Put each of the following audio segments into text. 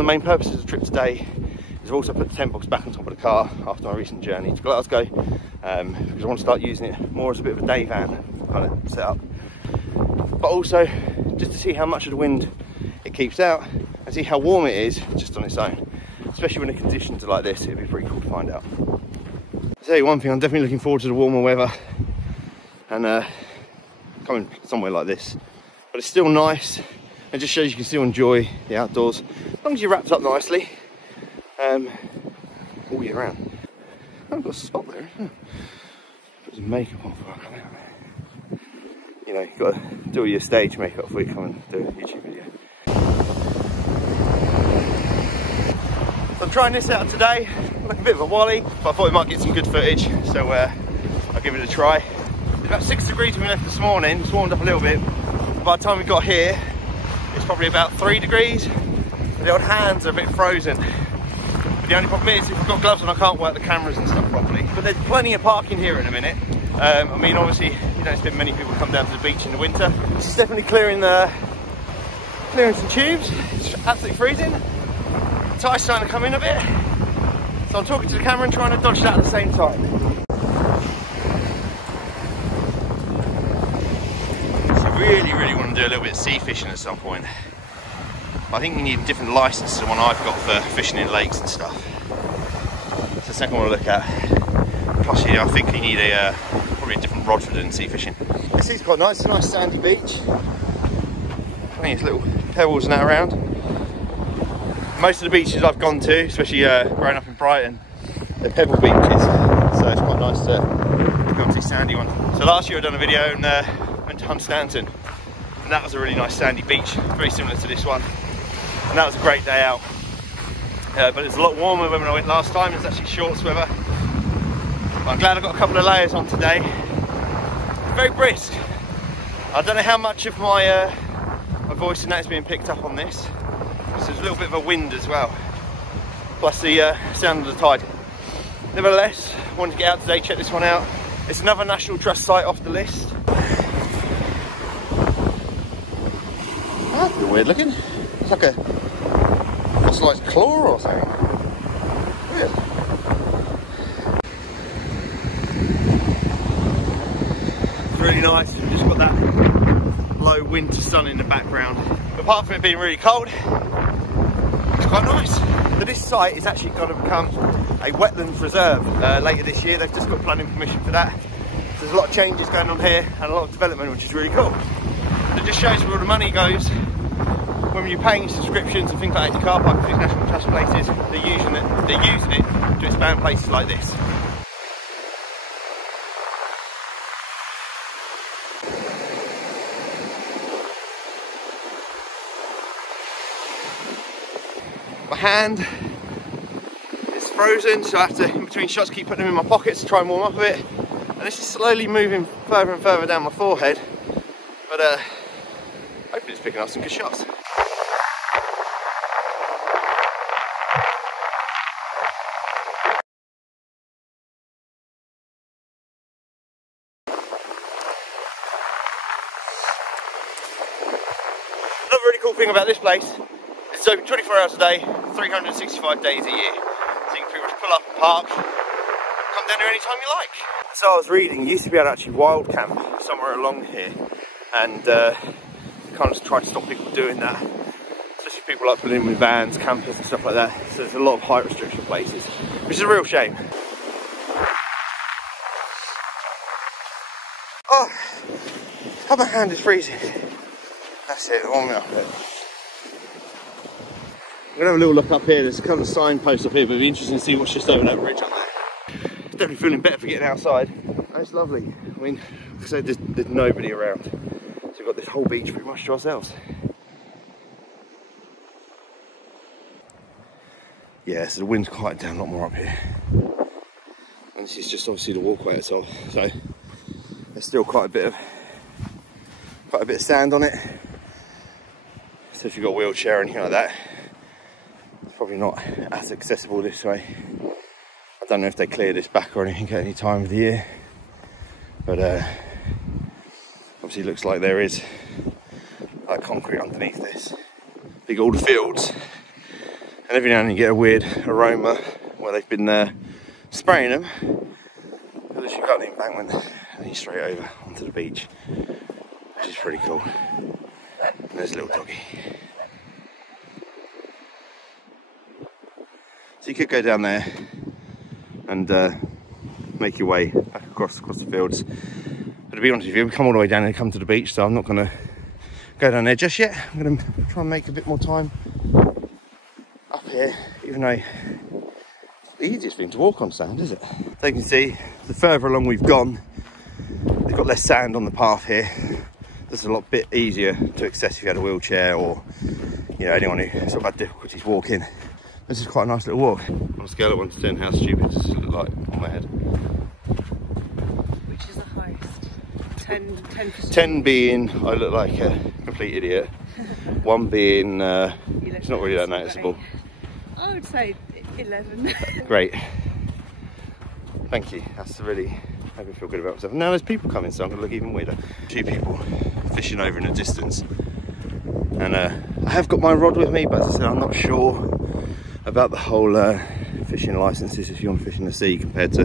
of the main purposes of the trip today is I've also put the tent box back on top of the car after my recent journey to Glasgow, because I want to start using it more as a bit of a day van kind of setup, but also just to see how much of the wind it keeps out and see how warm it is just on its own, especially when the conditions are like this. It'd be pretty cool to find out. I'll tell you one thing, I'm definitely looking forward to the warmer weather and coming somewhere like this, but it's still nice. It just shows you can still enjoy the outdoors as long as you're wrapped up nicely all year round. I've got a spot there. Put some makeup on before I come out. You know, you've got to do all your stage makeup before you come and do a YouTube video. So I'm trying this out today, like a bit of a wally, but I thought we might get some good footage, so I'll give it a try. It's about 6 degrees when we left this morning. It's warmed up a little bit. By the time we got here, it's probably about 3 degrees. The old hands are a bit frozen. But the only problem is, if I've got gloves on, I can't work the cameras and stuff properly. But there's plenty of parking here in a minute. I mean, obviously, you don't expect many people come down to the beach in the winter. This is definitely clearing some tubes. It's absolutely freezing. The tide's starting to come in a bit. So I'm talking to the camera and trying to dodge that at the same time. Really want to do a little bit of sea fishing at some point. I think you need a different license to the one I've got for fishing in lakes and stuff. It's the second one I look at. Plus, I think you need probably a different rod for doing sea fishing. This is quite nice. It's a nice sandy beach. I think it's little pebbles and that around. Most of the beaches I've gone to, especially growing up in Brighton, they're pebble beaches. So it's quite nice to go to these sandy ones. So last year I done a video and went to Stanton, and that was a really nice sandy beach, very similar to this one, and that was a great day out. But it's a lot warmer than when I went last time. It's actually shorts weather. But I'm glad I got a couple of layers on today. Very brisk. I don't know how much of my voice and that is being picked up on this. So there's a little bit of a wind as well, plus the sound of the tide. Nevertheless, I wanted to get out today, check this one out. It's another National Trust site off the list. That's a bit weird looking. It's like a fossilized claw or something. Weird. It's really nice. We've just got that low winter sun in the background. But apart from it being really cold, it's quite nice. So this site is actually going to become a wetlands reserve later this year. They've just got planning permission for that. So there's a lot of changes going on here and a lot of development, which is really cool. It just shows where all the money goes when you're paying subscriptions and things like that to car park and these National Trust places. They're using it to expand places like this. My hand is frozen, so I have to, in between shots, keep putting them in my pockets to try and warm up a bit. And this is slowly moving further and further down my forehead, but hopefully it's picking up some good shots. Another really cool thing about this place, it's open 24 hours a day, 365 days a year. So you can pretty much pull up and park, come down here anytime you like. So I was reading, you used to be able to actually wild camp somewhere along here, and kind of try to stop people doing that. Especially people like putting in with vans, campers and stuff like that. So there's a lot of height restriction places, which is a real shame. Oh, how my hand is freezing. That's it, warm me up a bit. I'm gonna have a little look up here. There's a couple of signposts up here, but it'd be interesting to see what's just over that bridge up there. Definitely feeling better for getting outside. It's lovely. I mean, like I said, there's nobody around. So we've got this whole beach pretty much to ourselves. Yeah, so the wind's quieted down a lot more up here. And this is just obviously the walkway at the top. So there's still quite a bit of sand on it. So if you've got a wheelchair or anything like that, it's probably not as accessible this way. I don't know if they clear this back or anything at any time of the year, but obviously it looks like there is like concrete underneath this. You got all the fields, And every now and then you get a weird aroma where they've been spraying them. You'll literally go up the embankment and then you're straight over onto the beach, which is pretty cool. And there's a little doggy. So you could go down there and make your way back across the fields. But to be honest with you, we come all the way down and come to the beach, so I'm not going to go down there just yet. I'm going to try and make a bit more time up here, even though it's the easiest thing to walk on sand, is it? So you can see, the further along we've gone, they've got less sand on the path here. This is a lot bit easier to access if you had a wheelchair or, you know, anyone who sort of had difficulties walking. This is quite a nice little walk. On a scale of 1 to 10, how stupid does it look like on my head? Which is the highest? 10 for 10 being, I look like a complete idiot. 1 being, it's not really that noticeable. I would say 11. Great. Thank you. That's really made me feel good about myself. Now there's people coming, so I'm going to look even weirder. 2 people fishing over in the distance. And I have got my rod with me, but as I said, I'm not sure about the whole fishing licenses if you want to fish in the sea compared to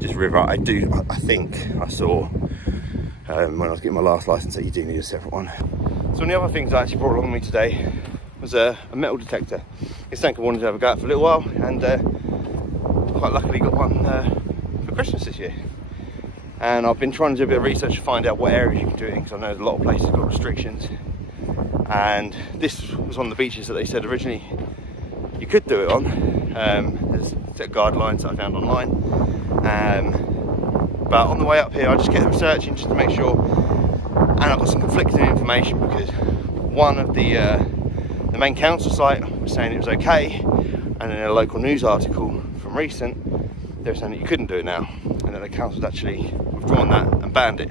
just river. I think I saw when I was getting my last license that you do need a separate one. So one of the other things I actually brought along with me today was a metal detector. It's something I wanted to have a go at for a little while, and quite luckily got one for Christmas this year. And I've been trying to do a bit of research to find out what areas you can do it in, because I know there's a lot of places got restrictions. And this was on the beaches that they said originally you could do it on. There's a set of guidelines that I found online. But on the way up here, I just kept researching just to make sure, and I got some conflicting information because one of the main council site was saying it was okay, and in a local news article from recent, they were saying that you couldn't do it now, and that the council's actually withdrawn that and banned it.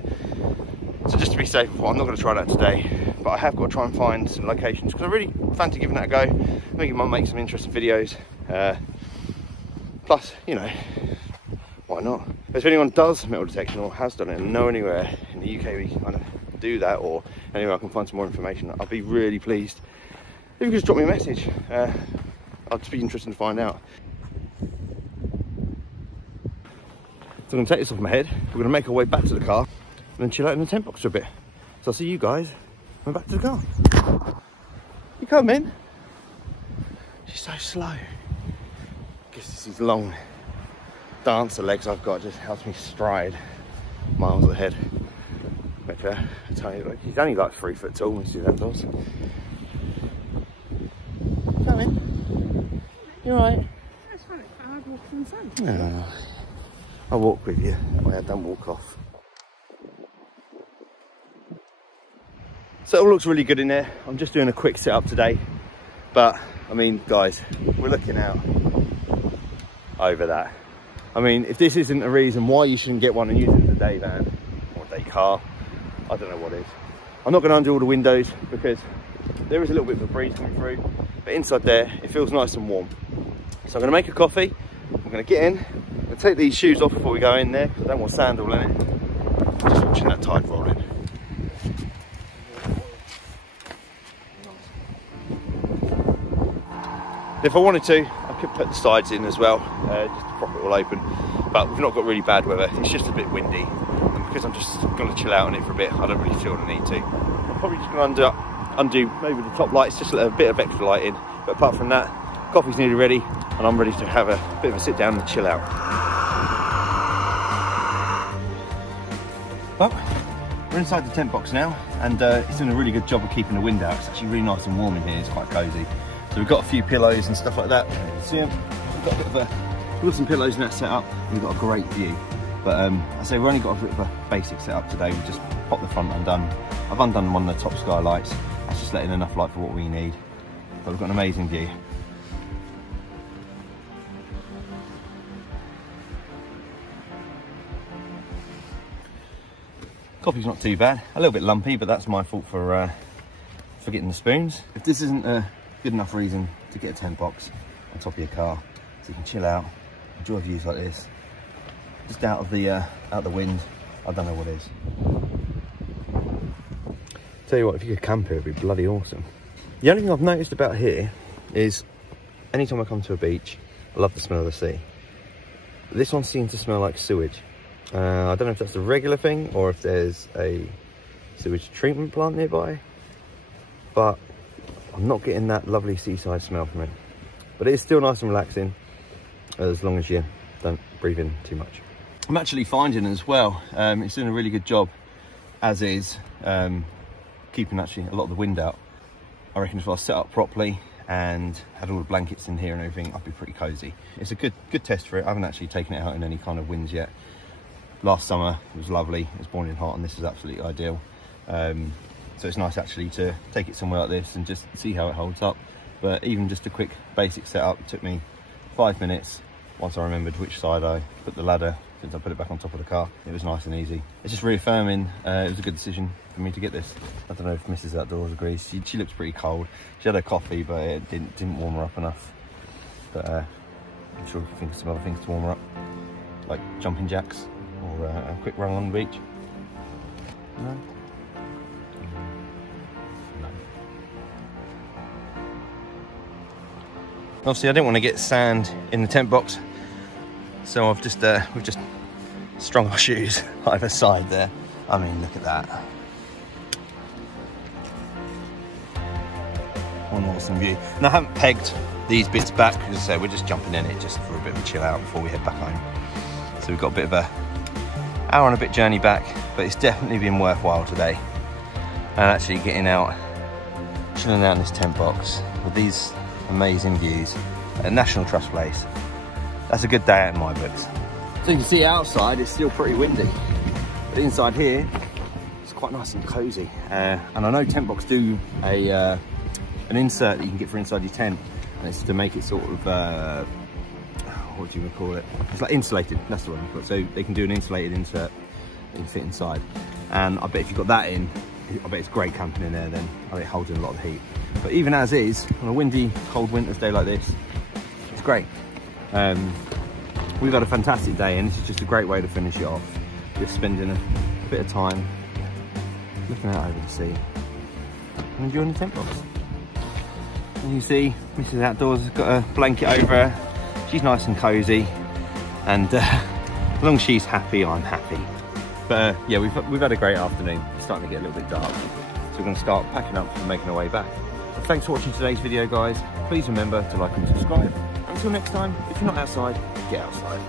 So just to be safe, I'm not going to try that today, but I have got to try and find some locations because I really fancy giving that a go. I think it might make some interesting videos. Plus, you know, why not? If anyone does metal detection or has done it and know anywhere in the UK we can kind of do that, or anywhere I can find some more information, I'll be really pleased if you could just drop me a message. I'd just be interested to find out. So I'm going to take this off my head. We're going to make our way back to the car and then chill out in the tent box for a bit. So I'll see you guys when we're back to the car. You come in. She's so slow. I guess it's these long dancer legs I've got, just helps me stride miles ahead. But I tell you, he's only like 3 foot tall when you see that does. Come in. You alright? That's fine. I walk in the sun. No, I'll walk with you. That way I don't walk off. So it all looks really good in there. I'm just doing a quick setup today. But, I mean, guys, we're looking out over that. I mean, if this isn't a reason why you shouldn't get one and use it as a day van or a day car, I don't know what is. I'm not going to undo all the windows because there is a little bit of a breeze coming through, but inside there, it feels nice and warm. So I'm going to make a coffee. I'm going to get in. I'm going to take these shoes off before we go in there because I don't want sandal in it. Just watching that tide roll in. If I wanted to, I could put the sides in as well, just to prop it all open. But we've not got really bad weather. It's just a bit windy. And because I'm just going to chill out on it for a bit, I don't really feel the need to. I'm probably just going to undo maybe the top lights, just to let a bit of extra light in. But apart from that, coffee's nearly ready, and I'm ready to have a bit of a sit down and chill out. Well, we're inside the tent box now, and it's doing a really good job of keeping the wind out. It's actually really nice and warm in here. It's quite cosy. So we've got a few pillows and stuff like that. See them? We've got a bit of we've got some pillows in that setup. We've got a great view. But I say we've only got a bit of a basic setup today. We just popped the front undone. I've undone one of the top skylights. That's just letting enough light for what we need. But we've got an amazing view. Coffee's not too bad. A little bit lumpy, but that's my fault for getting the spoons. If this isn't a good enough reason to get a tent box on top of your car, so you can chill out, enjoy views like this, just out of the wind, I don't know what is. Tell you what, if you could camp here, it'd be bloody awesome. The only thing I've noticed about here is anytime I come to a beach, I love the smell of the sea. This one seems to smell like sewage. I don't know if that's a regular thing or if there's a sewage treatment plant nearby, but I'm not getting that lovely seaside smell from it. But it is still nice and relaxing, as long as you don't breathe in too much. I'm actually finding as well, it's doing a really good job, as is, keeping actually a lot of the wind out. I reckon if I set up properly and had all the blankets in here and everything, I'd be pretty cozy. It's a good test for it. I haven't actually taken it out in any kind of winds yet. Last summer it was lovely, it was boiling hot, and this is absolutely ideal. So it's nice actually to take it somewhere like this and just see how it holds up. But even just a quick basic setup took me 5 minutes once I remembered which side I put the ladder, since I put it back on top of the car. It was nice and easy. It's just reaffirming it was a good decision for me to get this. I don't know if Mrs. Outdoors agrees. She looks pretty cold. She had her coffee, but it didn't warm her up enough. But I'm sure we can think of some other things to warm her up, like jumping jacks or a quick run along the beach. No? No. Obviously, I didn't want to get sand in the tent box, so I've just we've just strung our shoes either side there. I mean, look at that. What an awesome view. And I haven't pegged these bits back because, as I say, we're just jumping in it just for a bit of a chill out before we head back home. So we've got a bit of a hour and a bit journey back, but it's definitely been worthwhile today. And actually getting out, chilling out in this tent box with these amazing views at a National Trust place. That's a good day out in my books. So you can see outside it's still pretty windy, but inside here it's quite nice and cozy. And I know Tentbox do an insert that you can get for inside your tent, and it's to make it sort of what do you call it? It's like insulated. That's the one. So they can do an insulated insert that can fit inside. And I bet if you've got that in, I bet it's great camping in there. Then I bet it holds in a lot of heat. But even as is, on a windy, cold winter's day like this, it's great. We've had a fantastic day, and this is just a great way to finish it off. Just spending a bit of time looking out over the sea and enjoying the tent box. And you see, Mrs. Outdoors has got a blanket over her. She's nice and cozy, and as long as she's happy, I'm happy. But yeah, we've had a great afternoon. It's starting to get a little bit dark, so we're going to start packing up and making our way back. So thanks for watching today's video, guys. Please remember to like and subscribe. Until next time, if you're not outside, get outside.